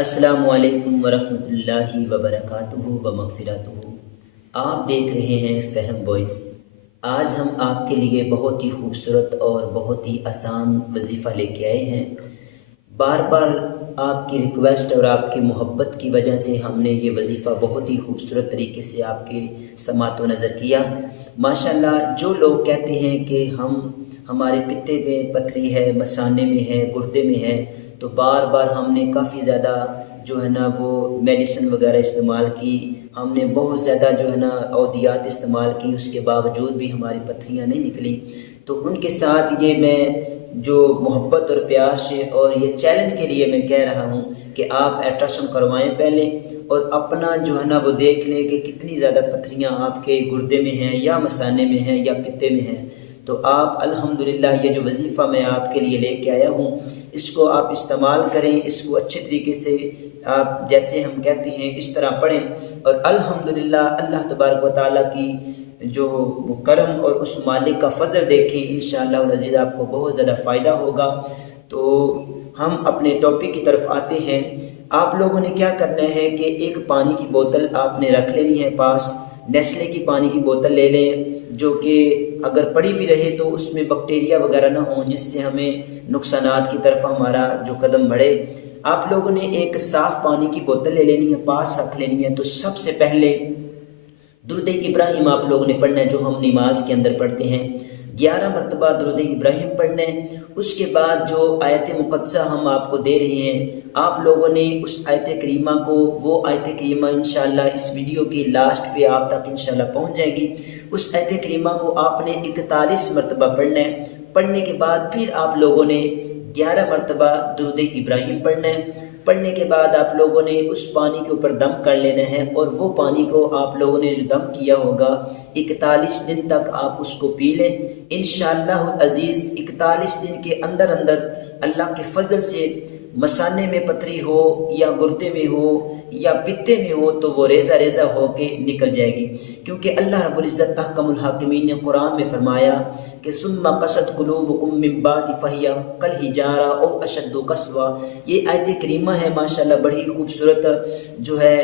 अस्सलामु अलैकुम वरहमतुल्लाहि वबरकातुहू व मग़फ़िरतुहू। आप देख रहे हैं फ़हम वॉइस। आज हम आपके लिए बहुत ही खूबसूरत और बहुत ही आसान वजीफ़ा लेके आए हैं। बार बार आपकी रिक्वेस्ट और आपकी मोहब्बत की वजह से हमने ये वजीफ़ा बहुत ही खूबसूरत तरीके से आपके समातो नज़र किया। माशाल्लाह, जो लोग कहते हैं कि हमारे पित्ते में पथरी है, मसाने में है, गुर्दे में है, तो बार बार हमने काफ़ी ज़्यादा जो है ना वो मेडिसिन वगैरह इस्तेमाल की, हमने बहुत ज़्यादा जो है ना अद्वियात इस्तेमाल की, उसके बावजूद भी हमारी पथरियाँ नहीं निकली। तो उनके साथ ये मैं जो मोहब्बत और प्यार से और ये चैलेंज के लिए मैं कह रहा हूँ कि आप अल्ट्रासाउंड करवाएं पहले, और अपना जो है ना वो देख लें कि कितनी ज़्यादा पथरियाँ आपके गुर्दे में हैं या मसाने में हैं या पित्ते में हैं। तो आप अल्हम्दुलिल्लाह ये जो वजीफ़ा मैं आपके लिए लेके आया हूँ, इसको आप इस्तेमाल करें, इसको अच्छे तरीके से आप जैसे हम कहते हैं इस तरह पढ़ें, और अल्हम्दुलिल्लाह अल्लाह तबारक व तआला की जो करम और उस मालिक का फ़ज़ल देखें, इंशाअल्लाह अज़ीज़ आपको बहुत ज़्यादा फ़ायदा होगा। तो हम अपने टॉपिक की तरफ आते हैं। आप लोगों ने क्या करना है कि एक पानी की बोतल आपने रख लेनी है पास। नेस्ले की पानी की बोतल ले लें, जो कि अगर पड़ी भी रहे तो उसमें बैक्टीरिया वगैरह ना हो, जिससे हमें नुकसानात की तरफ हमारा जो कदम बढ़े। आप लोगों ने एक साफ़ पानी की बोतल ले लेनी है, पास रख लेनी है। तो सबसे पहले दुरूद इब्राहिम आप लोगों ने पढ़ना है, जो हम नमाज के अंदर पढ़ते हैं। 11 मरतबा दुरूद इब्राहिम पढ़ना है। उसके बाद जो आयत मुक़द्दसा हम आपको दे रहे हैं, आप लोगों ने उस आयत करीमा को, वो आयत करीमा इंशाअल्लाह इस वीडियो की लास्ट पे आप तक इंशाअल्लाह पहुंच जाएगी। उस आयत करीमा को आपने 41 मरतबा पढ़ना है। पढ़ने के बाद फिर आप लोगों ने 11 मरतबा दुरूद इब्राहिम पढ़ना है। पढ़ने के बाद आप लोगों ने उस पानी के ऊपर दम कर लेना है, और वो पानी को आप लोगों ने जो दम किया होगा 41 दिन तक आप उसको पी लें। इंशाअल्लाह अज़ीज़ 41 दिन के अंदर अंदर अल्लाह के फ़ज़ल से मसाने में पथरी हो या गुर्दे में हो या पित्ते में हो, तो वो रेज़ा रेज़ा हो के निकल जाएगी। क्योंकि अल्लाह रब्बुल इज़्ज़त अहकमुल हाकिमीन ने कुरान में फरमाया कि सुम्मा क़सत क़ुलूबुकुम मिन बादि फ़हिया कल हिजारा औ अशद्दु क़स्वा। ये आयत करीमा है, माशाल्लाह बड़ी खूबसूरत जो है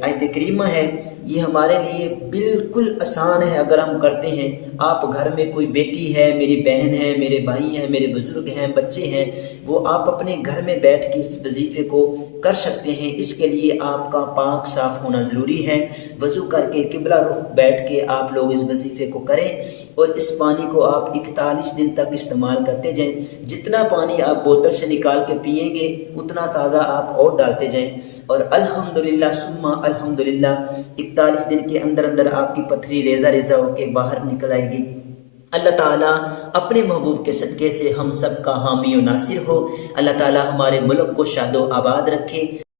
आयत करीमा है। ये हमारे लिए बिल्कुल आसान है अगर हम करते हैं। आप घर में कोई बेटी है, मेरी बहन है, मेरे भाई हैं, मेरे बुज़ुर्ग हैं, बच्चे हैं, वो आप अपने घर में बैठ के इस वजीफ़े को कर सकते हैं। इसके लिए आपका पाक साफ़ होना ज़रूरी है। वज़ू करके किबला रुख बैठ के आप लोग इस वजीफ़े को करें, और इस पानी को आप 41 दिन तक इस्तेमाल करते जाएं। जितना पानी आप बोतल से निकाल के पिएंगे उतना ताज़ा आप और डालते जाएं, और अल्हम्दुलिल्लाह सुम्मा अल्हम्दुलिल्लाह 41 दिन के अंदर अंदर आपकी पथरी रेज़ा रेज़ा होकर बाहर निकल आएगी। अल्लाह ताला अपने महबूब के सदक़े से हम सब का हामी और नासिर हो। अल्लाह ताला हमारे मुल्क को शादो आबाद रखे।